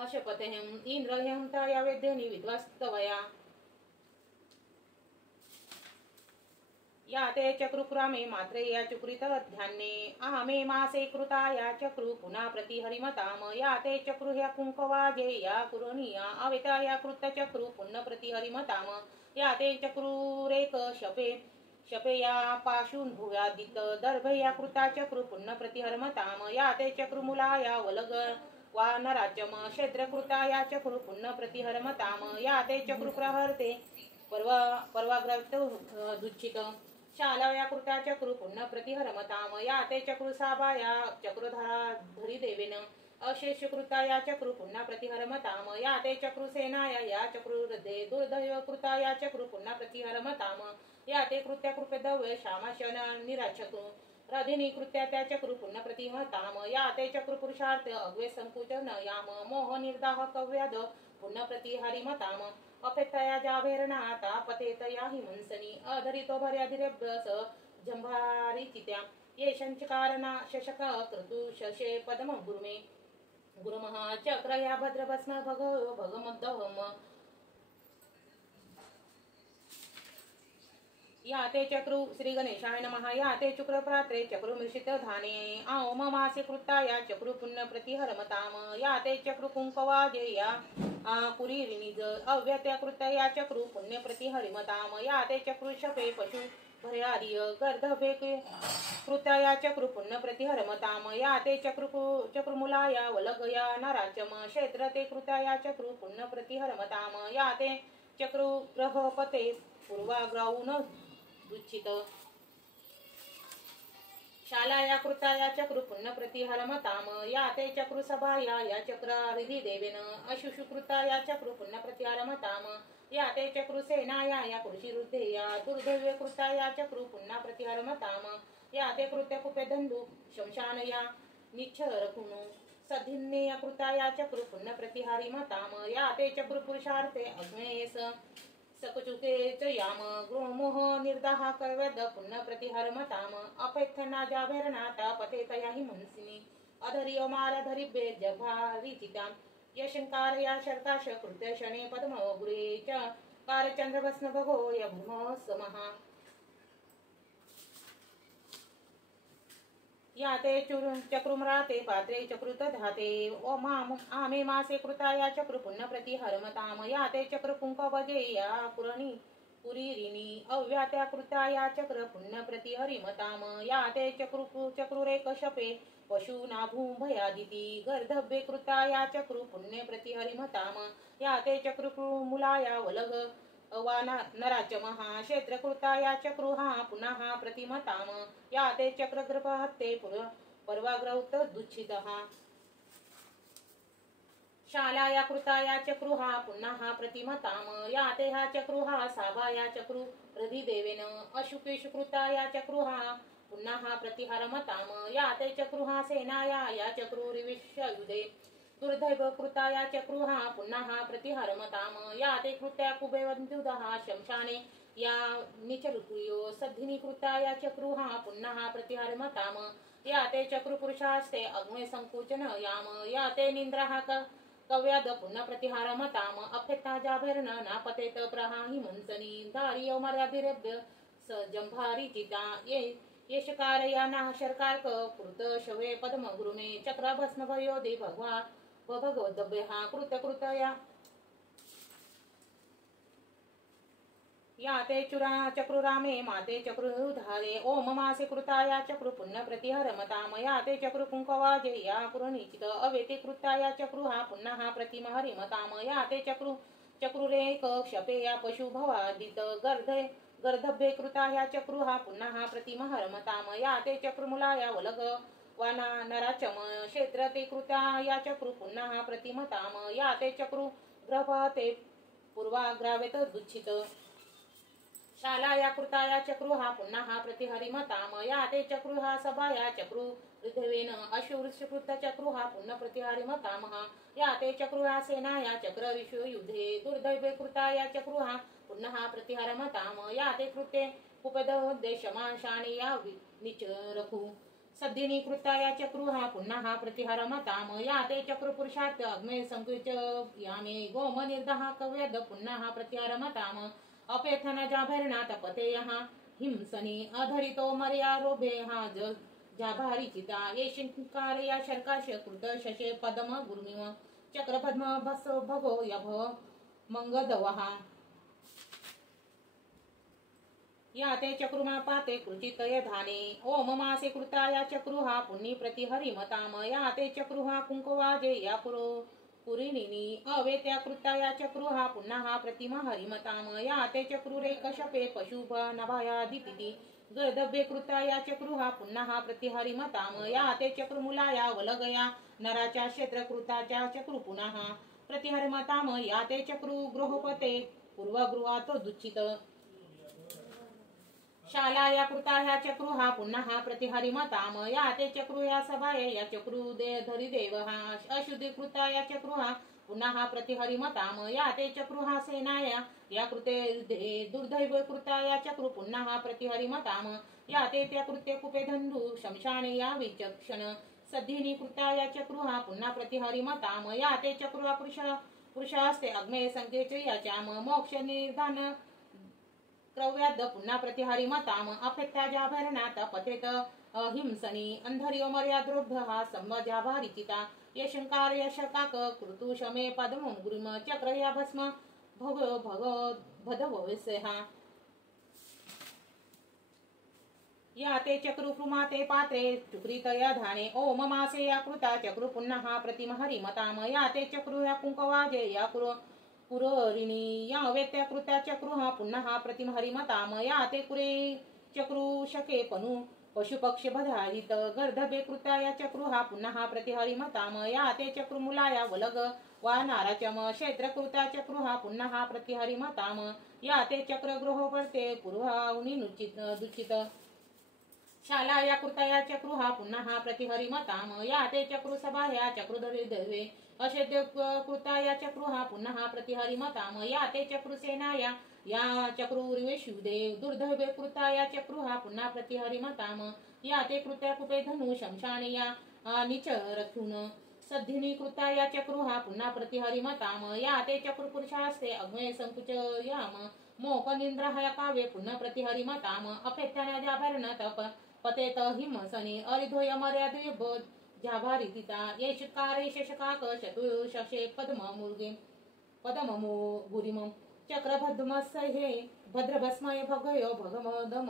अशपथेहं इंद्रह्यं ताया वेद्यनि विद्वास्तवया या ते चक्रुक्रामे मात्रे या चक्रित ध्यान्ये आमे मासे कृता या चक्रू पुन्हा प्रति हरिमताम या ते चक्रू ह्या कुंकवाजे या कुरणीया अवेता या कृत चक्रू पुन्हा प्रति हरिमताम या ते चक्रुरेक शपे शपे या पाशून भुव्यादित दर्भ या कृता चक्रू पुन्हा प्रति हरिमताम या ते चक्रुमुला या वलग वा नराचम क्षेत्रकृता या चक्रू पुन्हा प्रति हरिमताम या ते चक्रू प्रहरते परवाग्रत दुच्छित शालाव्या कृता चक्रू पुन्हा प्रतिहरमताम या ते चक्रू साबा या चक्रुधरा धरी देवेन अशेष कृता या चक्रू पुन्हा प्रतिहरमताम या ते चक्रू सेनाया या चक्रू हृदय दुर्दैव कृता या चक्रू पुन्हा प्रतिहरमताम या ते कृत्या कृपदव्य श्यामाशन निराचक्रू रधिनी कृत्या त्या चक्रू पुन्हा प्रतिहताम या ते चक्रू पुरुषार्थ अग्वे संकुचन याम मोह निर्दाह कव्याद पुन्हा प्रतिहरिमताम अपेतया जाभेरणाता पतेतया हिमंसनी अधरितो भर्याधिरेभ्यस जंभारी चित्या ये शंचकारणा शशक क्रतु शशे पदम गुरुमे गुरुमहा चक्रया भद्रभस्म भगमद्दहम या ते चक्रु श्री गणेशाय नमः या ते चक्रप्रात्रे चक्रु मृषित धाने ओम मासे कृता या चक्रु पुण्य प्रतिहरमताम या ते चक्रु कुंकवाजे या कुरीरिनिज अव्यत्या कृता या चक्रु पुण्य प्रतिहरिमताम या ते चक्रु शपे पशु भर्यादिय गर्धभे कृता या चक्रु पुण्य प्रतिहरमताम या ते चक्रुमुला या वलग या नराचम क्षेत्र ते कृता या चक्रु पुण्य प्रतिहरमताम या ते चक्रु ग्रहपते पूर्वाग्राऊन दुच्छित शाला या कृता या चक्रु पुण्य प्रतिहरमताम या ते चक्रु सभा या चक्र हृदि देवेन अशुषु कृता या चक्रु पुण्य प्रतिहरमताम या ते चक्रु सेना या कृषी रुद्धे या दुर्दैव्य कृता या चक्रु पुन्हा प्रतिहरमताम या ते कृत्य कुपे धंदू शमशान या निच्छरकुनु सधिन्ने या कृता या चक्रु पुण्य प्रतिहरिमताम या ते चक्रु पुरुषार्थे अग्नेयस सकचुके च याम गृहमोह निर्दाह कैवद पुन्हा प्रतिहरमताम अपेथना जाभेरणाता पतेतया हि मनसिनी अधरियो मारधरिभ्ये जभारिचिताम यशंकार या शर्काश कृत्य शने पद्मो गुरे च कारचंद्रभस्न भगो यभूम समहा या ते चक्रुम्राते पात्रे चक्रुत धाते ओम आमे मासे कृता या चक्र पुण्य प्रतिहरमताम या ते चक्र कुंकवजे या कुरणी कुरीरिणी अव्यात्या कृता या चक्र पुण्य प्रतिहरिमताम या ते चक्रुरेक शपे पशूनाभूम भयादिती गर्धभ्ये कृता या चक्र पुण्य प्रतिहरिमताम या ते चक्रुमुला या वलग वा नराचमहा क्षेत्रकृता या चक्रुहा पुनः प्रतिमताम या ते चक्रग्रहत्ते परवाग्रौत दुच्छितः शाला या कृता या चक्रुहा पुन्हा प्रतिमताम या ते हा चक्रुहा साभा या चक्रू हृदि देवेन अशुकेश कृता या चक्रुहा पुन्हा प्रतिहरमताम या ते चक्रुहा सेना या चक्रुरिविश्युदे दुर्दैव कृता या चक्रुहा पुन्हा प्रतिहरमताम या ते कृत्या कुबेवंतुदः शमशाने या निचरुकुयो सद्धिनी कृता या चक्रुहा पुन्हा प्रतिहरमताम या ते चक्रुपुरुषास्ते अग्ने संकुचन याम या ते निंद्राः कव्याद पुन्हा प्रतिहरमताम अपेता जाभरण नापतेत प्रहाहि मंसनी धारियो मर्यादिरेभ्य जंभारी चिता ये येशकार या नाशरकारक कृत शवे पद्म गुरुमे चक्रभस्म भयो दे भगवा भगवद्दभ्य हा कृतया या ते चक्रुरामे माते चक्रुधारे ओम मासे कृता या चक्र पुण्य प्रतिहरमताम या ते चक्र कुंकवाजे या कुरनिचित अवेते कृता या चक्रुहा पुन्हा प्रतिमहरिमताम या ते चक्रुरेक क्षपे या पशु भवादित गर्धभ्ये कृता या चक्रुहा पुन्हा प्रतिमहरमताम या ते चक्रुमुला या वलग वाना नराचम क्षेत्र ते कृता या चक्रू पुन्हा प्रतिमताम या ते चक्रू ग्रहते पूर्वाग्रावेत दुच्छित शाला या कृता या चक्रू हा पुन्हा प्रतिहरिमताम या ते चक्रू हा सभा या चक्रू हृदयेन अशुवृषकृत चक्रू हा पुन्हा प्रतिहरिमताम या ते चक्रू हा सेना या चक्र विश्वयुद्धे दुर्दैवे कृता या चक्रू हा पुन्हा प्रतिहरमताम या ते कृत्ये उपदेशमाशाने या निचरकु सद्धिनी कृताया चक्रुहा पुन्हा प्रतिहरमताम या ते चक्रुपुरुषात् अग्ने संकुच यामे गोम निर्दहा कव्यद पुन्हा प्रतिहरमताम अपेथन जाभरणात पते यहा हिंसनी अधरितो मर्यारोभे हा जाभारी चिता ये शिंकार या शर्काश कृत शशे पदम गुरुमिव चक्रपद्म भस भगो यभ मंगदवहा या ते चक्रुमा पाते कृचित यधाने ओम मासे कृताया चक्रुहा पुण्य प्रतिहरिमताम या ते चक्रुहा कुंकवाजे या पुरिणिनी अवेत्या कृताया चक्रुहा पुन्हा प्रतिमा हरिमताम या ते चक्रुरे कशपे पशुभ नभाया दितिती गर्दभे कृताया चक्रुहा पुन्हा प्रतिहरिमताम या ते चक्रुमुलाया वलगया नराच्या क्षेत्रकृताच्या चक्रू पुन्हा प्रतिहरिमताम या ते चक्रू गृहपते पूर्वगृहात दुच्छित शालाया कृताया चक्रुहा पुन्हा प्रतिहरिमताम या ते चक्रुया सभाय या चक्रू धरी देवहा अशुद्धि कृताया चक्रुहा पुन्हा प्रतिहरिमताम या ते चक्रुहा सेनाया या कृते दुर्दैव कृताया चक्रू पुन्हा प्रतिहरिमताम या ते त्या कृत्य कुपे धंदू शमशाने या विचक्षण सद्धिनी कृताया चक्रुहा पुन्हा प्रतिहरिमताम या ते चक्रुहा पुरुषास्ते अग्ने संकेच याचाम मोक्ष निर्धान क्रव्याद पुन्हा प्रतिहरिमताम अफेत्याजाभरणात पतेत हिंसनी अंधर्यो मर्याद्रोभ्यः संवजाभारिचिता यशंकार यशकाक कृतु शमे पदमं गुरुम चक्रया भस्म भग भग भदवसेहा या ते चक्रुकृमाते पात्रे चुक्रितया धाने ओम मासे या कृता चक्रु पुन्हा प्रतिमहरिमताम या ते चक्रुया कुंकवाजे या पुरोरिणी या वेत्या कृत्या चक्रुहा पुन्हा प्रतिमहरिमताम या ते कुरे चक्रू शके पनु पशुपक्षी बधारित गर्धभे कृत्या या चक्रुहा पुन्हा प्रतिहरिमताम या ते चक्रुमुलाया वलग वा नाराचम क्षेत्रकृत्या चक्रुहा पुन्हा प्रतिहरिमताम या ते चक्रगृहोपर्ते पूर्वाहुनी दुचित शालाया कृतया चक्रुहा पुन्हा प्रतिहरिमताम या ते चक्रुसभाया चक्रुधरी देवे अशेद्य कृताया चक्रुहा पुन्हा प्रतिहरिमताम या ते चक्रुसेनाया या चक्रुरिवेशुदेव दुर्दैवे कृताया चक्रुहा पुन्हा प्रतिहरिमताम या ते कृत्या कुपे धनु शमशानिया निचरथुन सद्धिनी कृताया चक्रुहा पुन्हा प्रतिहरिमताम या ते चक्रुपुरुषास्ते अग्ने संकुच याम मोकनिंद्रहय काव्ये पुन्हा प्रतिहरिमताम अपेत्यानाजाभरण तप पतेत हिमसनी अरिधोय मर्यादयुब जाभारितिता येशकारे शशकाक शतुशशे पदममो गुरिम चक्रभद्मसहे भद्रभस्मय भगयो भगमदम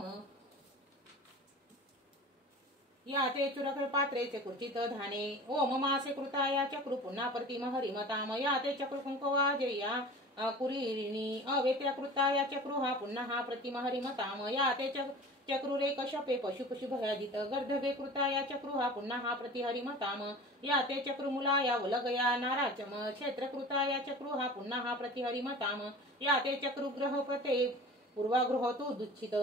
या ते चुरक पात्रे चक्रुचित धाने ओम मासे कृताया चक्रू पुन्हा प्रतिमहरिमताम या ते चक्र कुंकवाजे या कुरिणी अवेत्या कृताया चक्रुहा पुन्हा प्रतिमहरिमताम या ते चक्रुरे कशपे पशु भयाजित गर्धभे कृताया चक्रुहा पुन्हा प्रतिहरिमताम या ते चक्रुमुलाया वलगया नाराचम क्षेत्रकृताया चक्रुहा पुन्हा प्रतिहरिमताम या ते चक्रुग्रहपते पूर्वागृहतु दुच्छित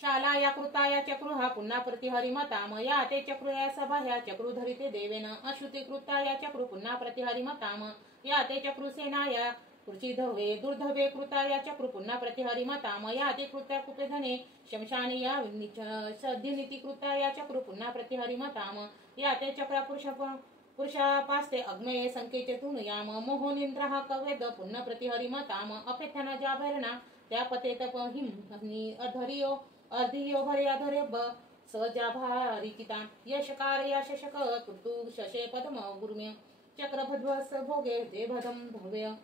शालाया कृताया चक्रुहा पुन्हा प्रतिहरिमताम या ते चक्रुया सभाया चक्रुधरिते देवेन अश्रुति कृताया चक्रू पुन्हा प्रतिहरिमताम या ते चक्रुसेनाया कृचिधवे दुर्धवे कृताया चक्रू पुन्हा प्रतिहरिमताम या ते कृत्या कुपेधने शमशानिया सद्धिनीति कृताया चक्रू पुन्हा प्रतिहरिमताम या ते चक्रा पुरुषापास्ते अग्नये संकेचतुन याम मोहोनिंद्रः कवेद पुन्हा प्रतिहरिमताम अपेथना जाभरणा त्या पतेतप हिमनी अर्धियो भर्याधरे सजाभारिचिता यशकार या शशक कृतु शशे पदम गुरुम्य चक्रभद्वस भोगे ते भदम भव्य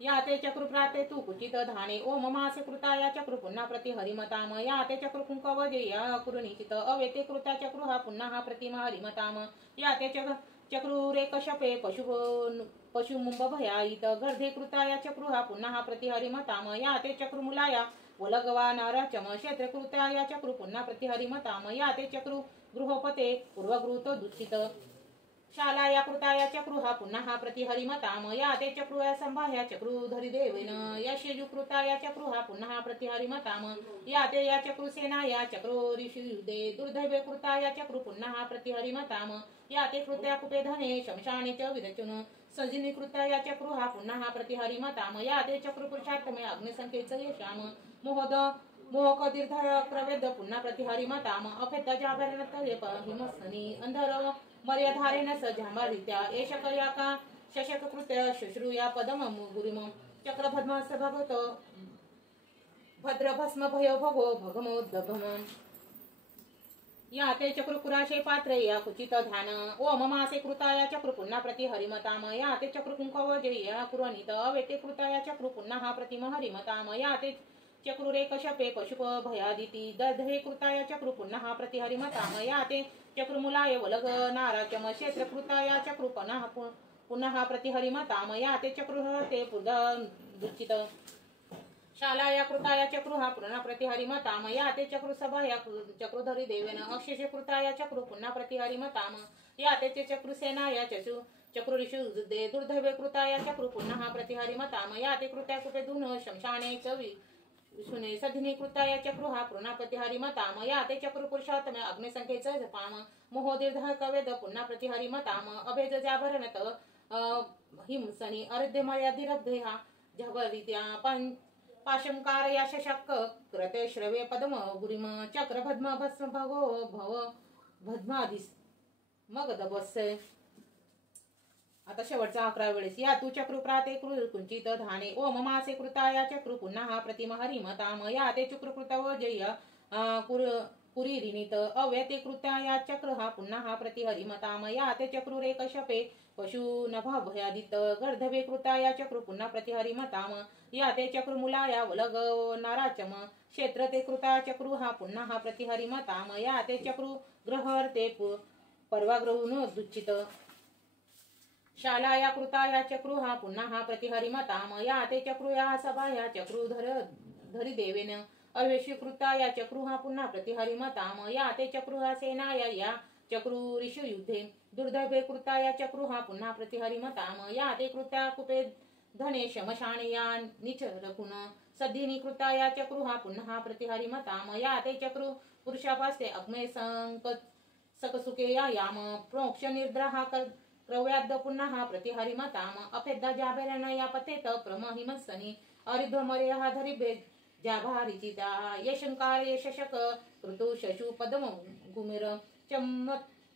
या ते चक्रुप्राते तु कुचित धाने ओम मासे कृताया चक्रू पुन्हा प्रतिहरिमताम या ते चक्र कुंकवजे या कुरुनिचित अवेते कृता चक्रुहा पुन्हा प्रतिमा हरिमताम या ते चक्रुरे कशपे पशुमुंब भयायित गर्धे कृताया चक्रुहा पुन्हा प्रतिहरिमताम या ते चक्रुमुलाया वलगवा नाराचम क्षेत्रकृताया चक्रू पुन्हा प्रतिहरिमताम या ते चक्रू गृहपते पूर्वगृहत दुच्छित शालाया कृताया चक्रुहा पुन्हा प्रतिहरिमताम या ते चक्रुया संभाया चक्रुधरिदेवेन यशेजुकृताया चक्रुहा पुन्हा प्रतिहरिमताम या ते या चक्रुसेनाया चक्रोरिषुदे दुर्दैवे कृताया चक्रू पुन्हा प्रतिहरिमताम या ते कृत्या कुपेधने शमशाने च विरचुन सजिनी कृताया चक्रुहा पुन्हा प्रतिहरिमताम या ते चक्रुपुरुषात्तमे अग्निसंकेच यशाम मोहद मोहक दीर्घ क्रवेद पुन्हा प्रतिहारी मताम अफेता जाभरण हिमसनी अंधर मर्याधारेण सजांबारित्या एषकया का शशक कृत्य शुश्रूया पदम गुरिम चक्रभद्मास भगवत भद्रभस्म भयो भगो भगमोद्भम या ते चक्रुकुराशे पात्रे या कुचित ध्यान ओम मासे कृताया चक्र पुन्हा प्रति हरिमताम या ते चक्र कुंकवजे या कुरनित अवेते कृताया चक्र पुन्हा हा प्रतिम हरिमताम या ते चक्रुरेक शपे पशुप भयादिती दधे कृताया चक्र पुन्हा हा प्रति हरिमताम या ते चक्रुमुलाय वलग नाराचम क्षेत्र कृताया चक्र पुन्हा हा प्रति हरिमताम या ते चक्र ते पुद दुचित शालाया कृताया चक्रुहा पुन्हा प्रतिहरिमताम या ते चक्रुसभया चक्रुधरी देवेन अक्षेष कृताया चक्रु पुन्हा प्रतिहरिमताम या ते चक्रुसेनाया चक्रुऋषु दे दुर्धवे कृताया चक्रु पुन्हा प्रतिहरिमताम या ते कृत्या कुपे धुन शमशाने चवी विष्णुने सधिनी कृताया चक्रुहा पुन्हा प्रतिहरिमताम या ते चक्रु पुरुषोत्तम अग्निसंख्येच जपाम मोहोदीर्घ कवेद पुन्हा प्रतिहरिमताम अभेज जाभरणत हिमसनी अर्ध्यमयाधिरभ्यहा झगरित्या पाशंकार या शशक कृते श्रवे पदम गुरिम चक्रभद्म भस्म भगो भव भद्मादिस मग दबसे. आता शेवटचा 11 वेळेस या तू चक्रू प्राते कुंचित धाने ओम मासे कृताया चक्रू पुन्हा हा प्रतिम हरिमताम या ते चक्रुकृतव जय कुरीरिनित अव्यते कृताया चक्र हा पुन्हा हा प्रति हरिमताम या ते चक्रुरेक शपे पशु नभा भयादित गर्धवे कृताया चक्र पुन्हा प्रति हरिमताम या ते चक्रुमुलाया वलग नाराचम क्षेत्र ते कृता चक्रू हा पुन्हा हा प्रति हरिमताम या ते चक्रू ग्रहर ते परवाग्रहून दुच्चित शालाया कृताया चक्रू हा पुन्हा हा प्रति हरिमताम या ते चक्रुया सभाया चक्रुधर धरी देवेन अवेशी कृताया चक्रू हा पुन्हा प्रति हरिमताम या ते चक्रुहा सेनाया या चक्रू ऋषु युद्धे दुर्धभे कृताया चक्रू हा पुन्हा प्रति हरिमताम या ते कृत्या कुपे धने शमशानया निच रकुन सद्धिनी कृताया चक्रू हा पुन्हा प्रति हरिमताम या ते चक्रू पुरुषापास्ते अग्मे सकसुके याम प्रोक्ष निर्द्रहा क्रव्याद्द पुन्हा हा प्रति हरिमताम अफेद्दा जाभरण या पतेत प्रमहिमसनी अरिध्वमर्या धरिभे जाभारिचिता यशंकार यशशक कृतु शशु पदम गुमिर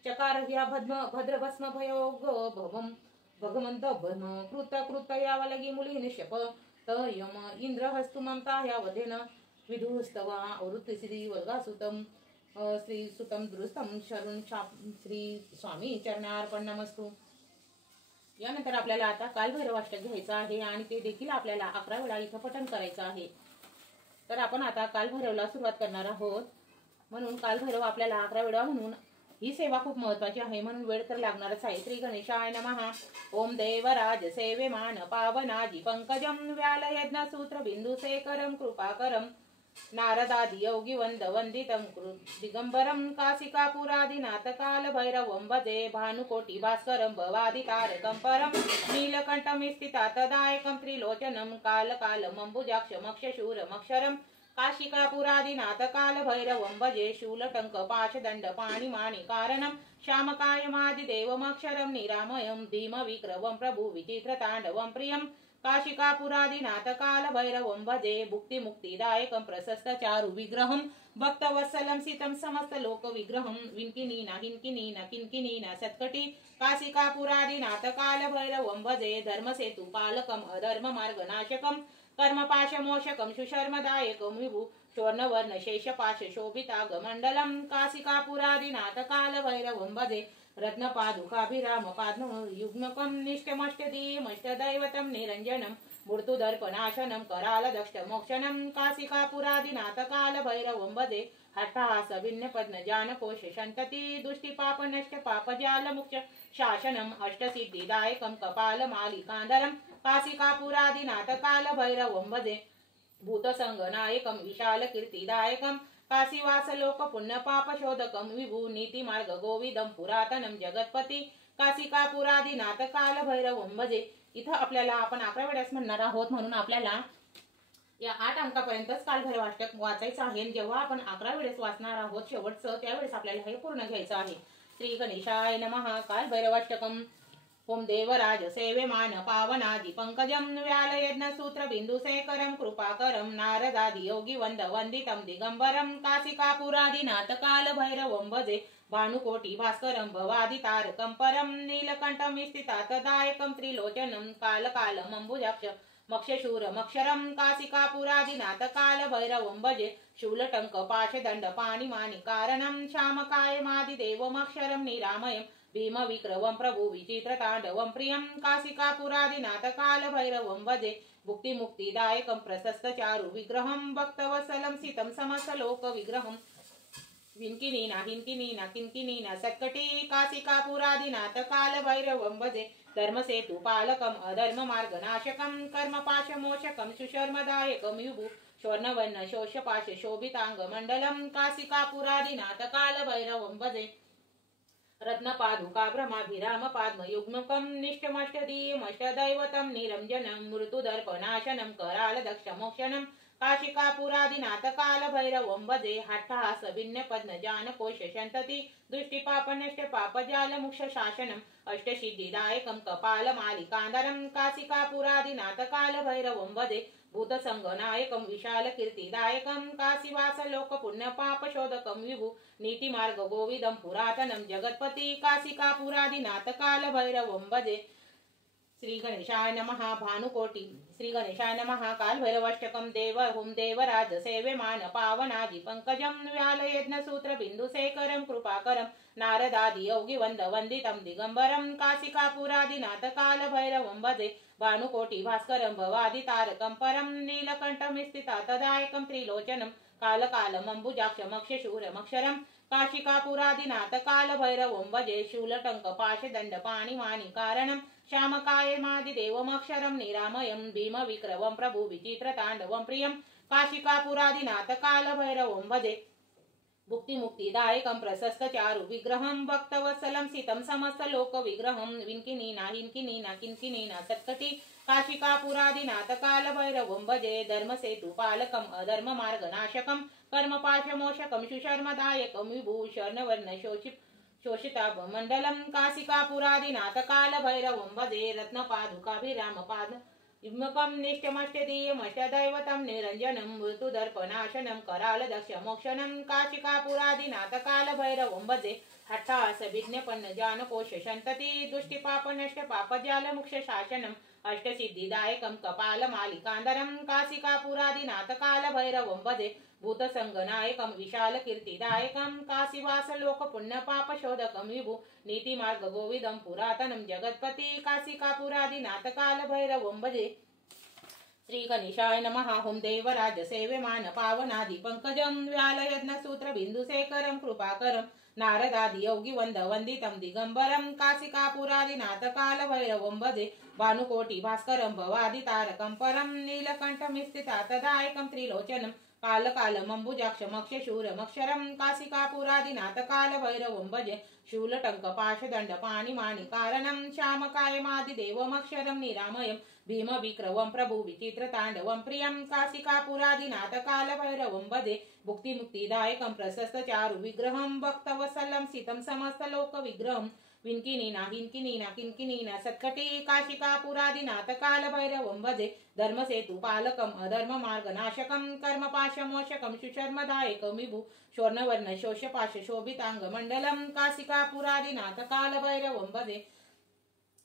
चकार ह्या भद्रभस्म भयोग भवम भगवंत भम कृत यावलगी मुलीन शप तयम इंद्र हस्तु ममता या वधेन विधुस्तवा अवृत्ति श्री वर्गासुतम श्री सुतम दुरुस्तम शरण श्री स्वामी चरणार्पण नमस्तु. यानंतर आपल्याला आता कालभैरवाष्टक घ्यायचं आहे आणि ते देखील आपल्याला 11 वेळा इथं पठण करायचं आहे. तर आपण आता कालभैरवला सुरुवात करणार आहोत. म्हणून कालभैरव आपल्याला 11 वेळा म्हणून ही सेवा खूप महत्वाची आहे म्हणून वेळ तर लागणारच आहे. श्री गणेशाय नमः. ओम देवराज सेवेमान पावनाजी पंकजम व्याल यज्ञ सूत्र बिंदु शेखरम कृपाकरम नारदादि योगी वंदितम दिगंबरम काशिकापुरादिनाथ काल भैरवं भजे भानुकोटि भास्करं भवादि तारकं परं नीलकंठं स्थिता तदायकं त्रिलोचनं कालकालमम्बुजाक्षमक्षशूरमक्षरं काशिकापुरादिनाथ काल भैरवं भजे शूलटंक पाशदंड पाणिमाणि कारणं श्यामकायमादिदेवमक्षरं निरामयं भीमविक्रमं प्रभु विचित्रताण्डवं प्रियं काशिकापुरादिनाथ काल भैरवं भजे भुक्ति मुक्तिदायकं प्रशस्त चारु विग्रहं भक्तवत्सलं सितं समस्त लोक विग्रहं विन्किनीना हिन्किनीना किन्किनीना सत्कटी काशिकापुरादिनाथ काल भैरवं भजे धर्मसेतु पालकं अधर्म मार्गनाशकं कर्मपाशमोषकं सुशर्मदायकं विभु स्वर्णवर्ण शेषपाश शोभितागमण्डलं काशिकापुरादिनाथ काल भैरवं भजे रत्नपादुकाभिराम पाद्म युग्मकं निष्ठमष्टदीमष्टदैवतं निरञ्जनं मूर्तुदर्पनाशनं करालदष्टमोक्षणं काशिकापुरादिनाथ काल भैरवं भजे हठास भिन्न पद्मजानकोश शन्तति दुष्टिपापनष्ट पापजालमुक्ष शासनम् अष्टसिद्धिदायकं कपालमालिकान्धरं काशिकापुरादिनाथ काल भैरवं भजे भूतसंगनायकं विशालकीर्तिदायकं काशीवास लोक पुण्य पाप शोधकम विभू नीति मार्ग गोविदम पुरातनम जगतपती काशिकापुरादिनाथ काल भैरवं भजे. इथं आपल्याला आपण 11 वेळेस म्हणणार आहोत म्हणून आपल्याला या 8 अंकापर्यंतच कालभैरवाष्टक वाचायचं आहे. जेव्हा आपण 11 वेळेस वाचणार आहोत शेवटचं त्यावेळेस आपल्याला हे पूर्ण घ्यायचं आहे. श्री गणेशाय नमः. कालभैरवाष्टकम ओम देवराज सेव्यमान पावनादि पंकजं व्यालयज्ञ सूत्र बिंदुशेखरं कृपाकरं नारदादि योगी वंदितं दिगंबरं काशिकापुरादिनाथ काल भैरवं भजे भानुकोटि भास्करं भवादि तारकं परं नीलकण्ठं स्थितातदायकं त्रिलोचनं कालकालमम्बुजाक्ष मक्षशूरमक्षरं काशिकापुरादिनाथ काल भैरवं भजे शूलटङ्क पाशदण्ड पाणिमानिकारणं श्यामकायमादिदेवमक्षरं निरामयं भीम विक्रमं प्रभु विचित्रताण्डवं प्रियं काशिकापुरादिनाथ काल भैरवं भजे भुक्तिमुक्तिदायकं प्रशस्त चारु विग्रहं भक्तवत्सलं सितं समस्तलोक विग्रहं विन्किनीना हिन्किनीना किन्किनीना सत्कटी काशिकापुरादिनाथ काल भैरवं भजे धर्मसेतु पालकम् अधर्ममार्गनाशकं कर्मपाशमोचकं सुशर्मदायकं युभु स्वर्णवर्ण शोषपाश शोभितांगमण्डलं काशिकापुरादिनाथ काल भैरवं भजे रत्नपादुका भ्रमाभिराम पाद्मयुग्मकं निष्ठमष्टदीयमष्टदैवतं निरञ्जनं मृत्युदर्पनाशनं करालदक्षमोक्षणं काशिकापुरादिनाथ काल भैरवं भजे हट्टहास भिन्नपद्मजानकोश सन्तति दृष्टिपापनष्टपापजालमुक्षशासनम् अष्टसिद्धिदायकं कपालमालिकान्धरं काशिकापुरादिनाथ काल भैरवं भजे भूतसंगनायकं विशालकीर्तिदायकं काशीवासलोकपुण्यपापशोधकं विभु नीतिमार्ग गोविदं पुरातनं जगत्पति काशिकापुरादिनाथ काल भैरवं भजे श्री गणेशाय नमः भानुकोटि श्री गणेशाय नमः काल भैरवाष्टकं देव हुम देवराज सेव्यमान पावनादि पंकजं व्यालयज्ञ सूत्र बिंदुशेखरं कृपाकरं नारदादि योगी वंदितं दिगंबरं काशिकापुरादिनाथ काल भैरवं भजे भानुकोटि भास्करं भवादि तारकं परं नीलकण्ठं स्थितातदायकं त्रिलोचनं कालकालमम्बुजाक्षमक्षशूरमक्षरं काशिकापुरादिनाथ काल भैरवं भजे शूलटङ्क पाशदण्ड पाणिमानिकारणं श्यामकायमादिदेवमक्षरं निरामयं भीम विक्रमं प्रभु विचित्रताण्डवं प्रियं काशिकापुरादिनाथ काल भैरवं भजे भुक्तिमुक्तिदायकं प्रशस्त चारु विग्रहं भक्तवत्सलं सितं समस्तलोक विग्रहं विन्किनीना हिन्किनीना किन्किनीना सत्कटी काशिकापुरादिनाथ काल भैरवं भजे धर्मसेतु पालकम् अधर्ममार्गनाशकं कर्मपाशमोचकं सुशर्मदायकं विभूषणवर्ण शोषिताभमण्डलं काशिकापुरादिनाथ काल भैरवं भजे रत्नपादुकाभिरामपाद युग्मकं निष्ठमष्टदीयमष्टदैवतं निरञ्जनं मृत्युदर्पनाशनं करालदक्षमोक्षणं काशिकापुरादिनाथ काल भैरवं भजे हट्टहास विघ्नपन्नजानकोश सन्तति दुष्टिपापनष्टपापजालमुक्षशासनम् अष्टसिद्धिदायकं कपालमालिकान्धरं काशिकापुरादिनाथ काल भैरवं भजे भूतसंगनायकं विशालकीर्तिदायकं काशीवासलोकपुण्यपापशोधकं विभु नीतिमार्ग गोविदं पुरातनं जगत्पति काशिकापुरादिनाथ काल भैरवं भजे श्री गणेशाय नमः हुम देवराज सेव्यमान पावनादि पंकजं व्यालयज्ञ सूत्र बिंदुशेखरं कृपाकरं नारदादि योगी वंदितं दिगंबरं काशिकापुरादिनाथ काल भैरवं भजे भानुकोटि भास्करं भवादि तारकं परं नीलकण्ठं स्थितातदायकं त्रिलोचनं कालकालमम्बुजाक्षमक्षशूरमक्षरं काशिकापुरादिनाथ काल भैरवं भजे शूलटङ्क पाशदण्ड पाणिमानिकारणं श्यामकायमादिदेवमक्षरं निरामयं भीम विक्रमं प्रभु विचित्रताण्डवं प्रियं काशिकापुरादिनाथ काल भैरवं भजे भुक्तिमुक्तिदायकं प्रशस्त चारु विग्रहं भक्तवत्सलं सितं समस्तलोक विग्रहं विन्किनीना हिन्किनीना किन्किनीना सत्कटी काशिकापुरादिनाथ काल भैरवं भजे धर्मसेतु पालकम् अधर्ममार्गनाशकं कर्मपाशमोचकं सुशर्मदायकं विभु स्वर्णवर्ण शोषपाश शोभितांगमण्डलं काशिकापुरादिनाथ काल भैरवं भजे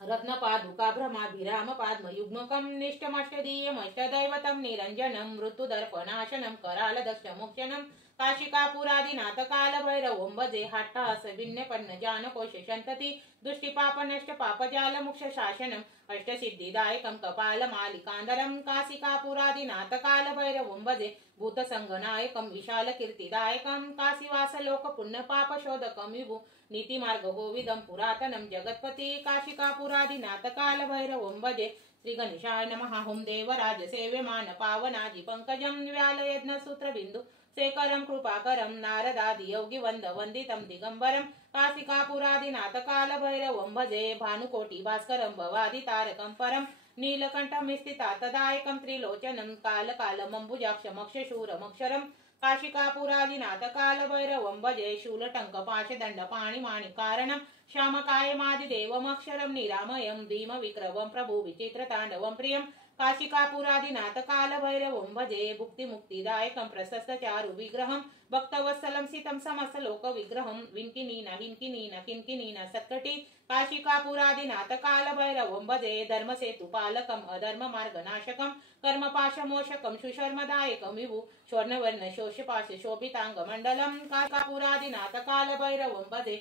रत्नपादुका भ्रमाभिराम पाद्मयुग्मकं निष्ठमष्टदीयमष्टदैवतं निरञ्जनं मृत्युदर्पनाशनं करालदक्षमोक्षणं काशिकापुरादिनाथ काल भैरवं भजे हट्टहास भिन्नपन्नजानकोश सन्तति दुष्टिपापनष्टपापजालमुक्षशासनम् अष्टसिद्धिदायकं कपालमालिकान्धरं काशिकापुरादिनाथ काल भैरवं भजे भूतसंगनायकं विशालकीर्तिदायकं काशीवासलोकपुण्यपापशोधकं विभु नीतिमार्ग गोविदं पुरातनं जगत्पति काशिकापुरादिनाथ काल भैरवं भजे श्री गणेशाय नमः हुम देवराज सेव्यमान पावनादि पंकजं व्यालयज्ञ सूत्र बिंदु शेखरं कृपाकरं नारदादि योगी वंदितं दिगंबरं काशिकापुरादिनाथ काल भैरवं भजे भानुकोटि भास्करं भवादि तारकं परं नीलकण्ठं स्थितातदायकं त्रिलोचनं कालकालमम्बुजाक्षमक्षशूरमक्षरं काशिकापुरादिनाथ कालभैरवं भजे शूलटङ्क पाशदण्ड पाणिमाणिकारणं श्यामकायमादिदेवमक्षरं निरामयं भीमविक्रमं प्रभु विचित्रताण्डवं प्रियं काशिकापुरादिनाथ कालभैरवं भजे भुक्तिमुक्तिदायकं प्रशस्तचारु विग्रहं भक्तवत्सलं सितं समस्तलोकविग्रहं विन्किनीन हिन्किनीन किन्किनीन सत्कटी काशिकापुरादिनाथ कालभैरवं भजे धर्मसेतुपालकम् अधर्ममार्गनाशकं कर्मपाशमोषकं सुशर्मदायकं विभु स्वर्णवर्ण शोषपाश शोभितांगमण्डलं काशिकापुरादिनाथ कालभैरवं भजे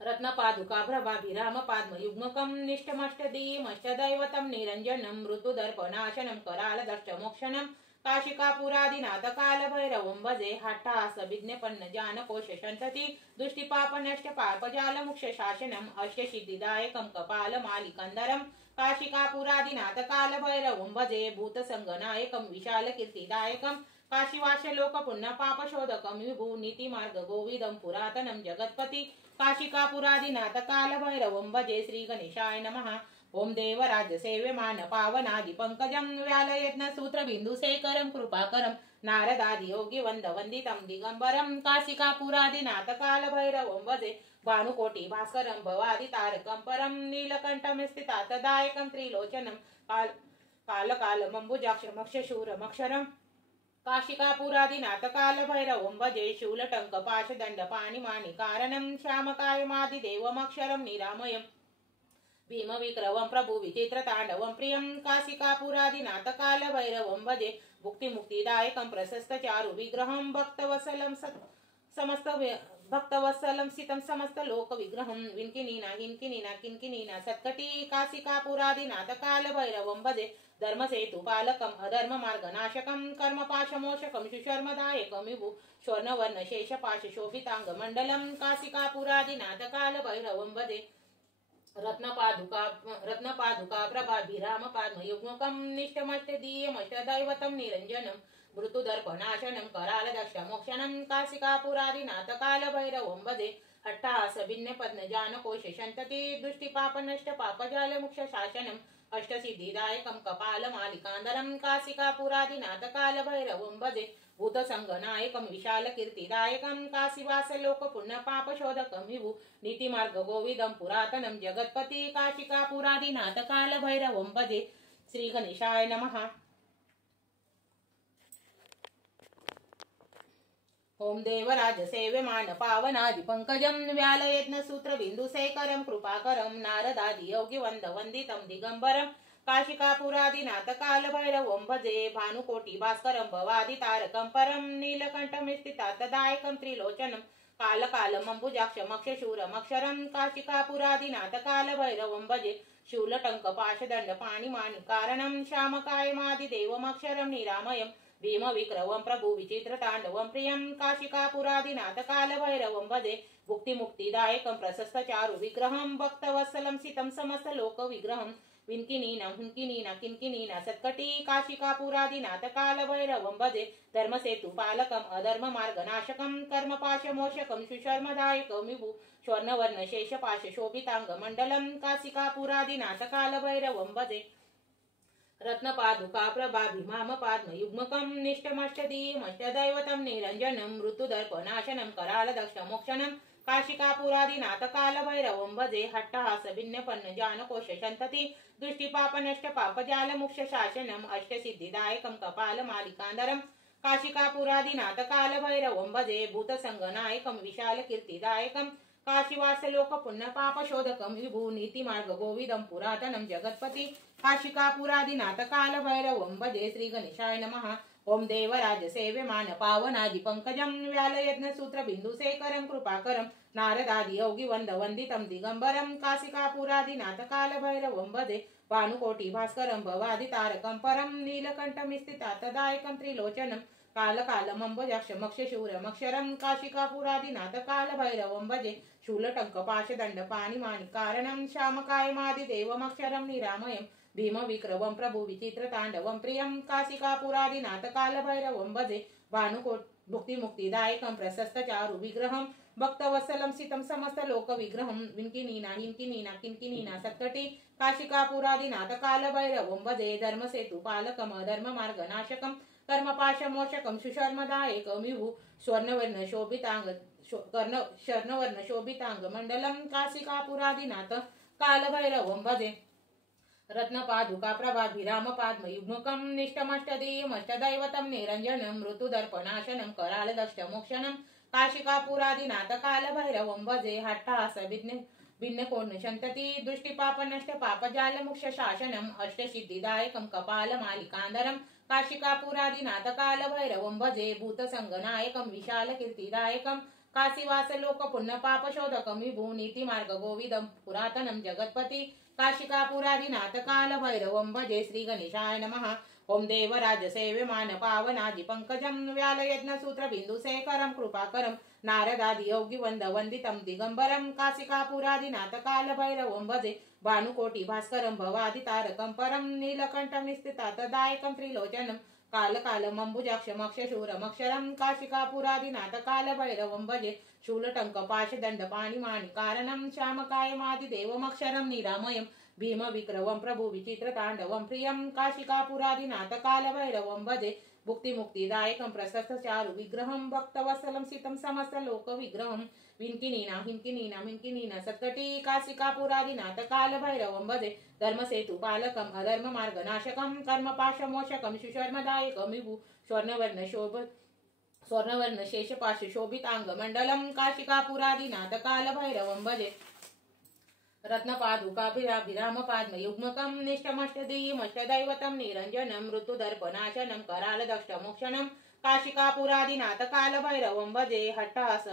रत्नपादुका प्रभाभिराम पाद्मयुग्मकं निष्ठमष्टदीयमष्टदैवतं निरञ्जनं ऋतुदर्पनाशनं करालदष्टमोक्षणं काशिकापुरादिनाथ कालभैरवं भजे हट्टासविघ्नपन्न जानकोश संतति दुष्टिपापनष्टपापजालमुक्षशासनम् अष्टसिद्धिदायकं कपालमालिकन्दरं काशिकापुरादिनाथ कालभैरवं भजे भूतसङ्गनायकं विशालकीर्तिदायकं काशीवासलोकपुण्यपापशोधकं विभु नीतिमार्गगोविदं पुरातनं जगत्पति काशिकापुरादिनाथ कालभैरवं भजे श्रीगणेशाय नमः। ओम देवराजसेव्यमान पावनादिपङ्कजं व्यालयज्ञसूत्रबिन्दुशेखरं कृपाकरं नारदादियोगिवन्दवन्दितं दिगम्बरं काशिकापुरादिनाथ कालभैरवं भजे भानुकोटि भास्करं भवादितारकं परं नीलकण्ठमस्थितातदायकं त्रिलोचनं कालकालमम्बुजाक्षमक्षशूरमक्षरं काशिकापुरादिनाथ कालभैरवं भजे शूलटङ्कपाशदण्डपाणिमाणिकारणं श्यामकायमादिदेवमक्षरं निरामयं भीमविक्रमं प्रभु विचित्रताण्डवं प्रियं काशिकापुरादिनाथ कालभैरवं भजे भुक्तिमुक्तिदायकं प्रशस्तचारु विग्रहं भक्तवत्सलं सितं समस्तलोकविग्रहं विन्किनीना हिन्किनीना किन्किनीना सत्कटी काशिकापुरादिनाथ कालभैरवं भजे धर्मसेतुपालकम् अधर्ममार्गनाशकं कर्मपाशमोषकं सुशर्मदायकं विभु स्वर्णवर्णशेषपाशशोभिताङ्गमण्डलं काशिकापुरादिनाथ कालभैरवं भजे रत्नपादुका प्रभाभिराम पाद्मयुग्मकं निष्ठमष्टदीयमष्टदैवतं निरञ्जनं मृत्युदर्पनाशनं करालदष्टमोक्षणं काशिकापुरादिनाथ कालभैरवं भजे हट्टासभिन्नपद्मजानकोश संतति दुष्टिपापनष्टपापजालमुक्षशासनम् अष्टसिद्धिदायकं कपालमालिकान्दरं काशिकापुरादिनाथ कालभैरवं भजे भूतसङ्गनायकं विशालकीर्तिदायकं काशीवासलोकपुण्यपापशोधकं विभु नीतिमार्गगोविदं पुरातनं जगत्पति काशिकापुरादिनाथ कालभैरवं भजे श्रीगणेशाय नमः। ओम देवराजसेव्यमान पावनादिपङ्कजं व्यालयज्ञसूत्रबिन्दुशेखरं कृपाकरं नारदादियोगिवन्दवन्दितं दिगम्बरं काशिकापुरादिनाथ कालभैरवं भजे भानुकोटि भास्करं भवादितारकं परं नीलकण्ठमस्थितातदायकं त्रिलोचनं कालकालमम्बुजाक्षमक्षशूरमक्षरं काशिकापुरादिनाथ कालभैरवं भजे शूलटङ्कपाशदण्डपाणिमाणिकारणं श्यामकायमादिदेवमक्षरं निरामयं भीमविक्रमं प्रभु विचित्रताण्डवं प्रियं काशिकापुरादिनाथ कालभैरवं भजे भुक्तिमुक्तिदायकं प्रशस्तचारु विग्रहं भक्तवत्सलं सितं समस्तलोकविग्रहं विन्किनीनं हुन्किनीन किन्किनीन सत्कटी काशिकापुरादिनाथ कालभैरवं भजे धर्मसेतुपालकम् अधर्ममार्गनाशकं कर्मपाशमोषकं सुशर्मदायकं विभु स्वर्णवर्णशेषपाशशोभिताङ्गमण्डलं काशिकापुरादिनाथ कालभैरवं भजे रत्नपादुका प्रभाभिमाम पाद्मयुग्मकं निष्ठमष्टदीयमष्टदैवतं निरञ्जनं ऋतुदर्पनाशनं करालदष्टमोक्षणं काशिकापुरादिनाथ कालभैरवं भजे हट्टासभिन्नपन्नजानकोश संतति दुष्टिपापनष्टपापजालमुक्षशासनम् अष्टसिद्धिदायकं कपालमालिकान्दरं काशिकापुरादिनाथ कालभैरवं भजे भूतसङ्गनायकं विशालकीर्तिदायकं काशीवासलोकपुण्यपापशोधकं विभु नीतिमार्गगोविदं पुरातनं जगत्पति काशिकापुरादिनाथ कालभैरवं भजे श्रीगणेशाय नमः। ओम देवराजसेव्यमान पावनादिपङ्कजं व्यालयज्ञसूत्रबिन्दुशेखरं कृपाकरं नारदादियोगिवन्दवन्दितं दिगम्बरं काशिकापुरादिनाथ कालभैरवं भजे भानुकोटि भास्करं भवादितारकं परं नीलकण्ठमस्थितातदायकं त्रिलोचनं कालकालमम्बुजाक्षमक्षशूरमक्षरं काशिकापुरादिनाथ कालभैरवं भजे शूलटङ्कपाशदण्डपाणिमाणिकारणं श्यामकायमादिदेवमक्षरं निरामयं भीमविक्रमं प्रभु विचित्रताण्डवं प्रियं काशिकापुरादिनाथ कालभैरवं भजे भुक्तिमुक्तिदायकं प्रशस्तचारु विग्रहं भक्तवत्सलं सितं समस्तलोकविग्रहं विन्किनीना हिन्किनीना किन्किनीना सत्कटी काशिकापुरादिनाथ कालभैरवं भजे धर्मसेतुपालकम् अधर्ममार्गनाशकं कर्मपाशमोषकं सुशर्मदायकं विभु स्वर्णवर्ण शोभितांग शर्णवर्ण शोभितांग मंडलम काशिकापुरादिनाथ कालभैरवं भजे रत्नपादुका प्रभाभिरामपाद्मयुग्मकं निष्टमष्टदेयमष्टदैवतं निरञ्जनं ऋतुदर्पणाशनं करालदष्टमोक्षणं काशिकापुरादिनाथ कालभैरवं भजे हट्टास भिन्नकोणशन्तति दृष्टिपापनष्ट पापजालमुक्ष शासनम् अष्टसिद्धिदायकं कपालमालिकान्धरं काशिकापुरादिनाथ कालभैरवं भजे भूतसंगनायकं विशालकीर्तिदायकं काशीवासलोकपुण्यपापशोधकं विभुनीतिमार्गगोविदं पुरातनं जगत्पति काशिकापुरादिनाथ कालभैरवं भजे श्रीगणेशाय नमः। ओं देवराजसेव्यमान पावनादिपङ्कजं व्यालयज्ञसूत्रबिन्दुशेखरं कृपाकरं नारदादियोगिवन्दवन्दितं दिगम्बरं काशिकापुरादिनाथ कालभैरवं भजे भानुकोटिभास्करं भवादितारकं परं नीलकण्ठं स्थितातदायकं त्रिलोचनं कालकालमम्बुजाक्षमक्षशूरमक्षरं काशिकापुरादिनाथ कालभैरवं भजे शूलटङ्कपाशदण्डपाणिमाणिकारणं श्यामकायमादिदेवमक्षरं निरामयं भीमविक्रमं प्रभुविचित्रताण्डवं प्रियं काशिकापुरादिनाथ कालभैरवं भजे भुक्तिमुक्तिदायकं प्रशस्तचारुविग्रहं भक्तवत्सलं सितं समस्तलोकविग्रहं विन्किनीना हिन्किनीना मिन्किनीना सत्कटी काशिकापुरादिनाथ कालभैरवं भजे धर्मसेतुपालकम् अधर्ममार्गनाशकं कर्मपाशमोषकं सुशर्मदायकं विभु स्वर्णवर्ण शेषपाशशोभिताङ्गमण्डलं काशिकापुरादिनाथ कालभैरवं भजे रत्नपादुकाभिरामपाद्मयुग्मकं निष्टमष्टदेयमष्टदैवतं निरञ्जनं ऋतुदर्पणाशनं करालदष्टमोक्षणं काशिकापुरादिनाथ कालभैरवं भजे हट्टास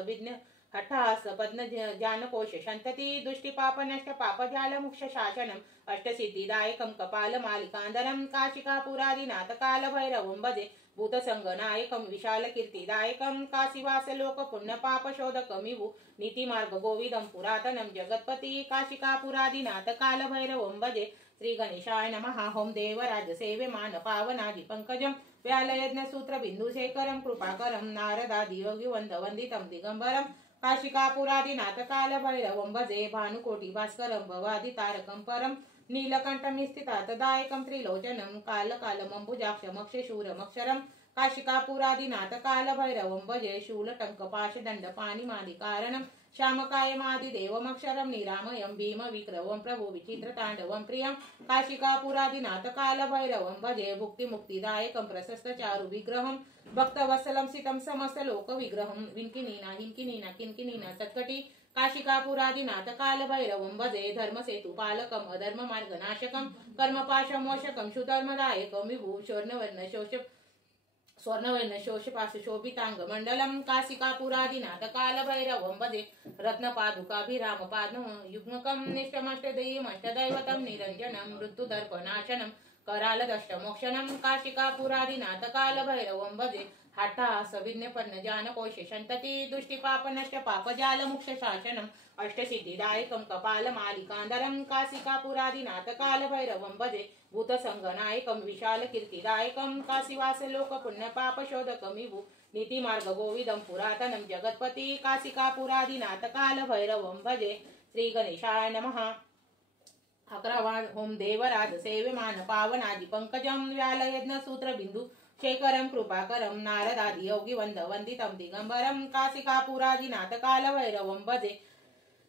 पद्मजानकोश शन्तति दुष्टिपापनष्ट पापजालमुक्षशासनम् अष्टसिद्धिदायकं कपालमालिकान्धरं काशिकापुरादिनाथ कालभैरवं भजे भूतसंगनायकं विशालकीर्तिदायकं काशीवासलोकपुण्यपापशोधकं विभु नीतिमार्गगोविदं पुरातनं जगत्पति काशिकापुरादिनाथ कालभैरवं भजे श्रीगणेशाय नमः। ओं देवराजसेव्यमान पावनादिपङ्कजं व्यालयज्ञसूत्रबिन्दुशेखरं कृपाकरं नारदादियोगिवन्दवन्दितं दिगम्बरं काशिकापुरादिनाथ कालभैरवं भजे भानुकोटिभास्करं भवादितारकं परं नीलकण्ठं स्थितातदायकं त्रिलोचनं कालकालमम्बुजाक्षमक्षशूरमक्षरं काशिकापुरादिनाथ कालभैरवं भजे शूलटङ्कपाशदण्डपाणिमादिकारणं श्यामकायमादिदेवमक्षरं निरामयं भीमविक्रमं प्रभुविचित्रताण्डवं प्रियं काशिकापुरादिनाथ कालभैरवं भजे भुक्तिमुक्तिदायकं प्रशस्तचारुविग्रहं भक्तवत्सलं सितं समस्तलोकविग्रहं विन्किनीना हिन्किनीना किन्किनीना सत्कटी काशिकापुरादिनाथ कालभैरवं भजे धर्मसेतुपालकम् अधर्ममार्गनाशकं कर्मपाशमोषकं सुधर्मदायकं विभु स्वर्णवर्ण शोषपाशशोभिताङ्गमण्डलं काशिकापुरादिनाथ कालभैरवं भजे रत्नपादुकाभिरामपाद्मयुग्मकं निष्टमष्टदेयमष्टदैवतं निरञ्जनं मृत्युदर्पणाशनं करालदष्टमोक्षणं काशिकापुरादिनाथ कालभैरवं भजे हट्टास भिन्नपन्नजानकोश शन्तति दुष्टिपापनष्ट पापजालमुक्षशासनम् अष्टसिद्धिदायकं कपालमालिकान्धरं काशिकापुरादिनाथ कालभैरवं भजे भूतसंगनायकं विशालकीर्तिदायकं काशीवासलोकपुण्यपापशोधकं विभु नीतिमार्गगोविदं पुरातनं जगत्पति काशिकापुरादिनाथ कालभैरवं भजे श्रीगणेशाय नमः। ओं देवराजसेव्यमान पावनादिपङ्कजं व्यालयज्ञसूत्रबिन्दु शेखरं कृपाकरं नारदादियोगिवन्दवन्दितं दिगम्बरं काशिकापुरादिनाथ कालभैरवं भजे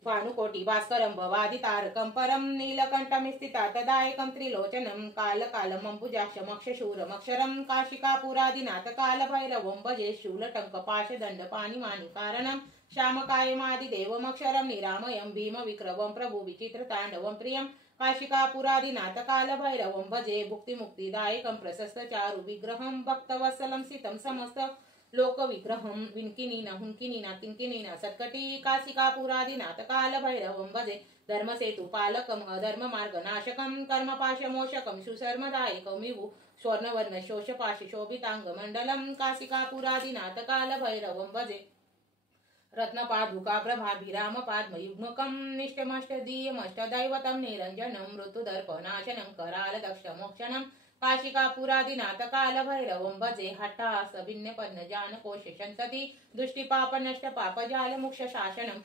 भानुकोटिभास्करं भवादितारकं परं नीलकण्ठं स्थितातदायकं त्रिलोचनं कालकालमम्बुजाक्षमक्षशूरमक्षरं काशिकापुरादिनाथ कालभैरवं भजे शूलटङ्कपाशदण्डपाणिमाणिकारणं श्यामकायमादिदेवमक्षरं निरामयं भीमविक्रमं प्रभुविचित्रताण्डवं प्रियं काशिकापुरादिनाथ कालभैरवं भजे भुक्तिमुक्तिदायकं प्रशस्तचारुविग्रहं भक्तवत्सलं सितं समस्तलोकविग्रहं विन्किनीना हुन्किनीना किन्किनीना सत्कटी काशिकापुरादिनाथ कालभैरवं भजे धर्मसेतुपालकम् अधर्ममार्गनाशकं कर्मपाशमोषकं सुशर्मदायकं विभु स्वर्णवर्ण शोषपाशशोभिताङ्गमण्डलं काशिकापुरादिनाथ कालभैरवं भजे रत्नपादुकाप्रभाभिरामपाद्मयुग्मकं निष्टमष्टदीयमष्टदैवतं निरञ्जनं मृत्युदर्पणाशनं करालदक्षमोक्षणं काशिकापुरादिनाथ कालभैरवं भजे हट्टास भिन्नपन्नजानकोश शन्तति दुष्टिपापनष्ट पापजालमुक्षशासनम्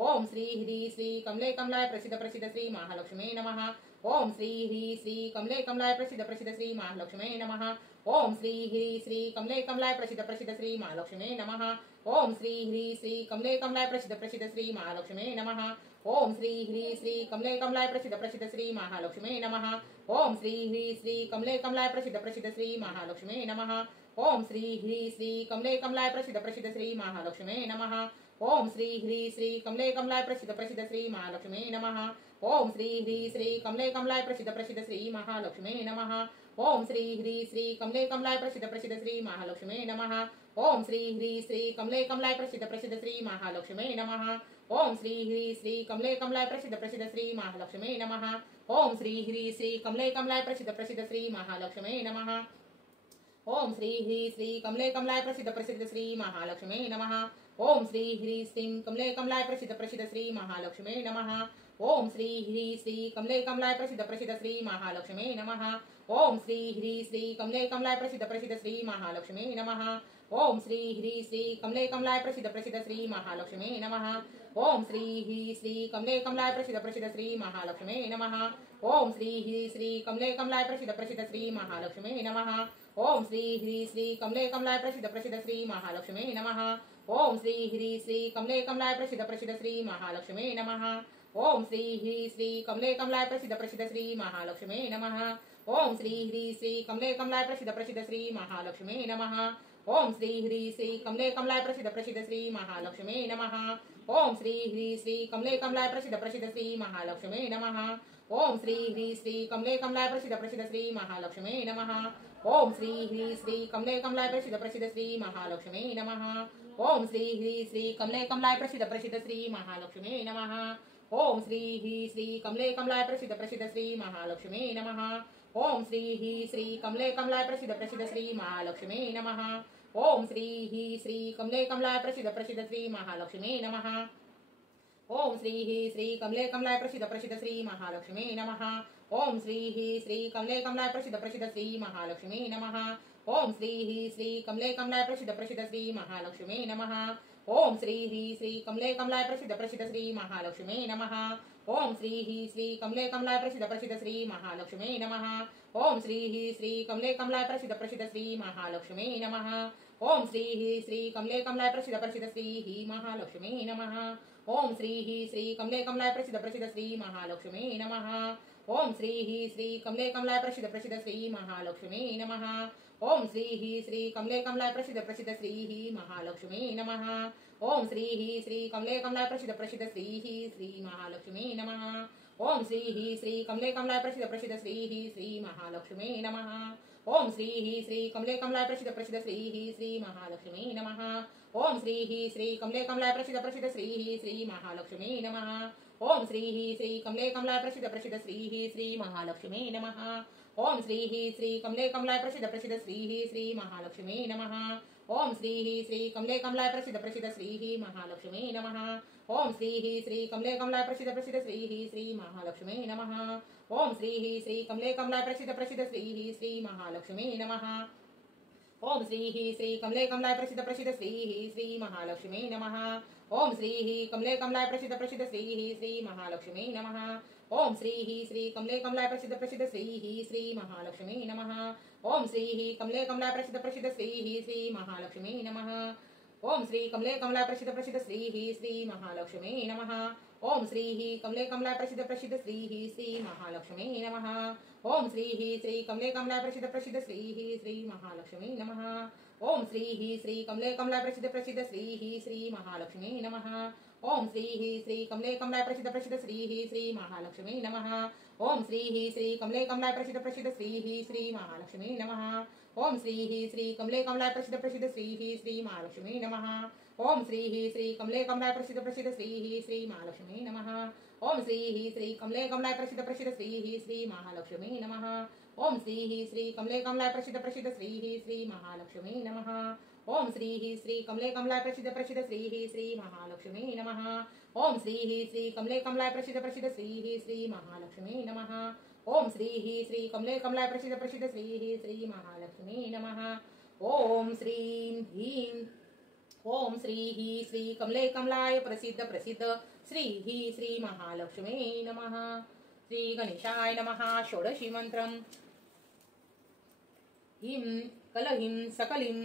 ओम श्री ह्री श्री कमले कमलाय प्रसिद्ध प्रसिद्ध श्री महालक्ष्मी नमः ओम श्री ह्री श्री कमले कमलाय प्रसिद्ध प्रसिद्ध श्री महालक्ष्मी नमः ओम श्री ह्री श्री कमले कमलाय प्रसिद्ध प्रसिद्ध श्री महालक्ष्मी नमः ओम श्री ह्री श्री कमले कमलाय प्रसिद्ध प्रसिद्ध श्री महालक्ष्मी नमः ओम श्री ह्री श्री कमले कमलाय प्रसिद्ध प्रसिद्ध श्री महालक्ष्मी नमः ओम श्री ह्री श्री कमले कमलाय प्रसिद्ध प्रसिद्ध श्री महालक्ष्मी नमः ओम श्री ह्री श्री कमले कमलाय प्रसिद्ध प्रसिद्ध श्री महालक्ष्मी नमः ओम श्री ह्री श्री कमले कमलाय प्रसिद्ध प्रसिद्ध श्री महालक्ष्मी नमः ओम श्री ह्री श्री कमले कमलाय प्रसिद्ध प्रसिद्ध श्री महालक्ष्मी नमः ओम श्री ह्री श्री कमले कमलाय प्रसिद्ध प्रसिद्ध श्री महालक्ष्मी नमः ओम श्री ह्री श्री कमले कमलाय प्रसिद्ध प्रसिद्ध श्री महालक्ष्मी नमः ओम श्री ह्री श्री कमले कमलाय प्रसिद्ध प्रसिद्ध श्री महालक्ष्मी नमः ओम श्री ह्री श्री कमले कमलाय प्रसिद्ध प्रसिद्ध श्री महालक्ष्मी नमः ओम श्री ह्री श्री कमले कमलाय प्रसिद्ध प्रसिद्ध श्री महालक्ष्मी नमः ओम श्री ह्री श्री कमले कमलाय प्रसिद्ध प्रसिद्ध श्री महालक्ष्मी नमः ओम श्री ह्री श्री कमले कमलाय प्रसिद्ध प्रसिद्ध श्री महालक्ष्मी नमः ओम श्री ह्री श्री कमले कमलाय प्रसिद्ध प्रसिद्ध श्री महालक्ष्मी नमः ओम श्री ह्री श्री कमले कमलाय प्रसिद्ध प्रसिद्ध श्री महालक्ष्मी नमः ओम श्री ह्री श्री कमले कमलाय प्रसिद्ध प्रसिद्ध श्री महालक्ष्मी नमः ओम श्री ह्री श्री कमले कमलाय प्रसिद्ध प्रसिद्ध श्री महालक्ष्मी नमः ओम श्री ह्री श्री कमले कमलाय प्रसिद्ध प्रसिद्ध श्री महालक्ष्मी नमः ओम श्री ह्री श्री कमले कमलाय प्रसिद्ध प्रसिद्ध श्री महालक्ष्मी नमः ओम श्री ह्री श्री कमले कमलाय प्रसिद्ध प्रसिद्ध श्री महालक्ष्मी नमः ओम श्री ह्री श्री कमले कमलाय प्रसिद्ध प्रसिद्ध श्री महालक्ष्मी नमः ओम श्री ह्री श्री कमले कमलाय प्रसिद्ध प्रसिद्ध श्री महालक्ष्मी नमः ओम श्री ह्री श्री कमले कमलाय प्रसिद्ध प्रसिद्ध श्री महालक्ष्मी नमः ओम श्री ह्री श्री कमले कमलाय प्रसिद्ध प्रसिद्ध श्री महालक्ष्मी नमः ओम श्री ह्री श्री कमले कमलाय प्रसिद्ध प्रसिद्ध श्री महालक्ष्मी नमः ओम श्री ह्री श्री कमले कमलाय प्रसिद्ध प्रसिद्ध श्री महालक्ष्मी नमः ओम श्री ह्री श्री कमले कमलाय प्रसिद्ध प्रसिद्ध श्री महालक्ष्मी नमः ओम श्री ह्री श्री कमले कमलाय प्रसिद्ध प्रसिद्ध श्री महालक्ष्मी नमः ओम श्री ह्री श्री कमले कमलाय प्रसिद्ध प्रसिद्ध श्री महालक्ष्मी नमः ओम श्री ह्री श्री कमले कमलाय प्रसिद्ध प्रसिद्ध श्री महालक्ष्मी नमः ओम श्री ह्री श्री कमले कमलाय प्रसिद्ध प्रसिद्ध श्री महालक्ष्मी नमः ओम श्री ह्री श्री कमले कमलाय प्रसिद्ध प्रसिद्ध श्री महालक्ष्मी नमः ओम श्री ह्री श्री कमले कमलाय प्रसिद्ध प्रसिद्ध श्री महालक्ष्मी नमः ओम श्री ह्री श्री कमले कमलाय प्रसिद्ध प्रसिद्ध श्री महालक्ष्मी नमः ओम श्री ह्री श्री कमले कमलाय प्रसिद्ध प्रसिद्ध श्री महालक्ष्मी नमः ओम श्री ह्री श्री कमले कमलाय प्रसिद्ध प्रसिद्ध श्री महालक्ष्मी नमः ओम श्री ह्री श्री कमले कमलाय प्रसिद्ध प्रसिद्ध श्री महालक्ष्मी नमः ओम श्री ह्री श्री कमले कमलाय प्रसिद्ध प्रसिद्ध श्री महालक्ष्मी नमः ओम श्री ह्री श्री कमले कमलाय प्रसिद्ध प्रसिद्ध श्री महालक्ष्मी नमः ओम श्री ह्री श्री कमले कमलाय प्रसिद्ध प्रसिद्ध श्री महालक्ष्मी नमः ओम श्री ह्री श्री कमले कमलाय प्रसिद्ध प्रसिद्ध श्री महालक्ष्मी नमः ओम श्री ह्री श्री कमले कमलाय प्रसिद्ध प्रसिद्ध श्री महालक्ष्मी नमः ओम श्री ह्री श्री कमले कमलाय प्रसिद्ध प्रसिद्ध श्री महालक्ष्मी नमः ओम श्री ह्री श्री कमले कमलाय प्रसिद्ध प्रसिद्ध श्री महालक्ष्मी नमः ओम श्री ह्री श्री कमले कमलाय प्रसिद्ध प्रसिद्ध श्री महालक्ष्मी नमः ओम श्री ह्री श्री कमले कमलाय प्रसिद्ध प्रसिद्ध श्री महालक्ष्मी नमः ओम श्री ह्री श्री कमले कमलाय प्रसिद्ध प्रसिद्ध श्री महालक्ष्मी नमः ओम श्री ह्री श्री कमले कमलाय प्रसिद्ध प्रसिद्ध श्री महालक्ष्मी नमः ओम श्री ह्री श्री कमले कमलाय प्रसिद्ध प्रसिद्ध श्री महालक्ष्मी नमः ओम श्री ह्री कमले कमलाय प्रसिद्ध प्रसिद्ध श्री महालक्ष्मी नमः ओम श्री ह्री श्री कमले कमलाय प्रसिद्ध प्रसिद्ध श्री महालक्ष्मी नमः ओम श्री ह्री कमले कमलाय प्रसिद्ध प्रसिद्ध श्री महालक्ष्मी नमः ओम श्री कमले कमलाय प्रसिद्ध प्रसिद्ध श्री महालक्ष्मी नमः ओम श्री ह्री कमले कमलाय प्रसिद्ध प्रसिद्ध श्री महालक्ष्मी नमः ओम श्री ह्री श्री कमले कमलाय प्रसिद्ध प्रसिद्ध श्री महालक्ष्मी नमः ओम श्री ह्री श्री कमले कमलाय प्रसिद्ध प्रसिद्ध श्री महालक्ष्मी नमः ओम श्री ह्री श्री कमले कमलाय प्रसिद्ध प्रसिद्ध श्री महालक्ष्मी नमः ओम श्री ह्री श्री कमले कमलाय प्रसिद्ध प्रसिद्ध श्री महालक्ष्मी नमः ओम श्री ह्री श्री कमले कमलाय प्रसिद्ध प्रसिद्ध श्री महालक्ष्मी नमः ओम श्री ह्री श्री कमले कमलाय प्रसिद्ध प्रसिद्ध श्री महालक्ष्मी नमः ओम श्री ह्री श्री कमले कमलाय प्रसिद्ध प्रसिद्ध श्री महालक्ष्मी नमः ओम श्री ह्री श्री कमले कमलाय प्रसिद्ध प्रसिद्ध श्री महालक्ष्मी नमः ओम श्री ह्री श्री कमले कमलाय प्रसिद्ध प्रसिद्ध श्री महालक्ष्मी नमः ओम श्री ह्री श्री कमले कमलाय प्रसिद्ध प्रसिद्ध श्री महालक्ष्मी नमः ओम श्री ह्री श्री कमले कमलाय प्रसिद्ध प्रसिद्ध श्री महालक्ष्मी नमः ओम श्रीं ह्रीं ओम श्री ही श्री कमले कमलाय प्रसिद्ध प्रसिद्ध श्री ही श्री महालक्ष्मी नमः। श्री गणेशाय नमः। षोडशी मंत्रम हिम कलहिम सकलिम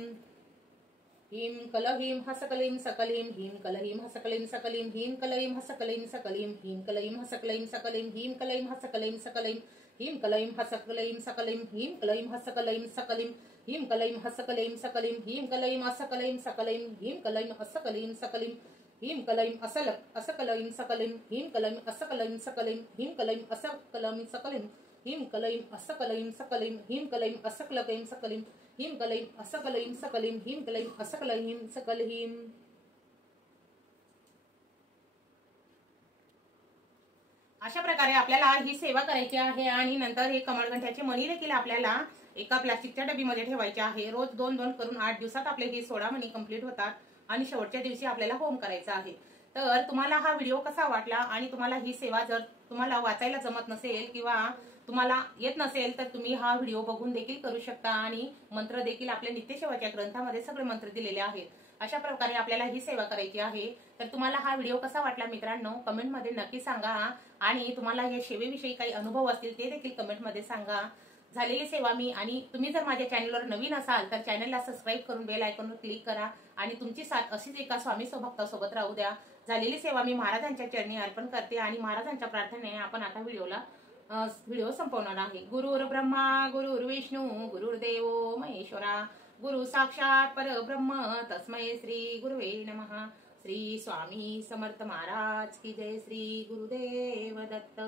हिम कलहिम हसकलिम सकलिम हिम कलहिम हसकलिम सकलिम हिम कलहिम हसकलिम सकलिम हिम कलहिम हसकलिम सकलिम हिम कलहिम हसकलिम सकलिम हिम कलहिम हसकलिम सकलिम हिम कलहिम हसकलिम सकलिम हिम कलहिम हसकलिम सकलिम हिम कलहिम असकलिम सकलिम हिम कलहिम असकलिम सकलिम हिम कलहिम असकलिम सकलिम हिम कलहिम असकलिम सकलिम हिम कलहिम असकलिम सकलिम हिम कलहिम असकलिम सकलिम हिम कलहिम असकलिम सकलिम हिम कलहिम असकलिम सकलिम हिम कलहिम असकलिम सकलिम। अशा प्रकारे आपल्याला ही सेवा करायची आहे आणि नंतर हे कमळगंठ्याचे मणी देखील आपल्याला एका प्लास्टिकच्या डबीमध्ये ठेवायचे आहे। रोज 2-2 करून 8 दिवसात आपले हे 16 मणी कंप्लीट होतात आणि शेवटच्या दिवशी आपल्याला होम करायचा आहे। तर तुम्हाला हा व्हिडिओ कसा वाटला आणि तुम्हाला ही सेवा जर तुम्हाला वाचायला जमत नसेल किंवा तुम्हाला येत नसेल तर तुम्ही हा व्हिडिओ बघून देखील करू शकता आणि मंत्र देखील आपल्या नित्यसेवाच्या ग्रंथामध्ये सगळे मंत्र दिलेले आहेत। अशा प्रकारे आपल्याला ही सेवा करायची आहे। तर तुम्हाला हा व्हिडिओ कसा वाटला मित्रांनो कमेंटमध्ये नक्की सांगा आणि तुम्हाला या सेवेविषयी काही अनुभव असतील ते देखील कमेंटमध्ये सांगा। झालेली सेवा मी आणि तुम्ही जर माझ्या चॅनलवर नवीन असाल तर चॅनलला सबस्क्राईब करून बेल आयकॉनवर क्लिक करा आणि तुमची साथ अशीच एका स्वामी भक्तासोबत राहू द्या। झालेली सेवा मी महाराजांच्या चरणी अर्पण करते आणि महाराजांच्या प्रार्थनेने आपण आता व्हिडिओ संपवणार आहे। गुरुर् ब्रह्मा गुरुर्विष्णू गुरुर्देव महेश्वरा गुरु साक्षात परब्रह्म तस्मै श्री गुरुवे नमः। श्री स्वामी समर्थ महाराज की जय। श्री गुरुदेव दत्त।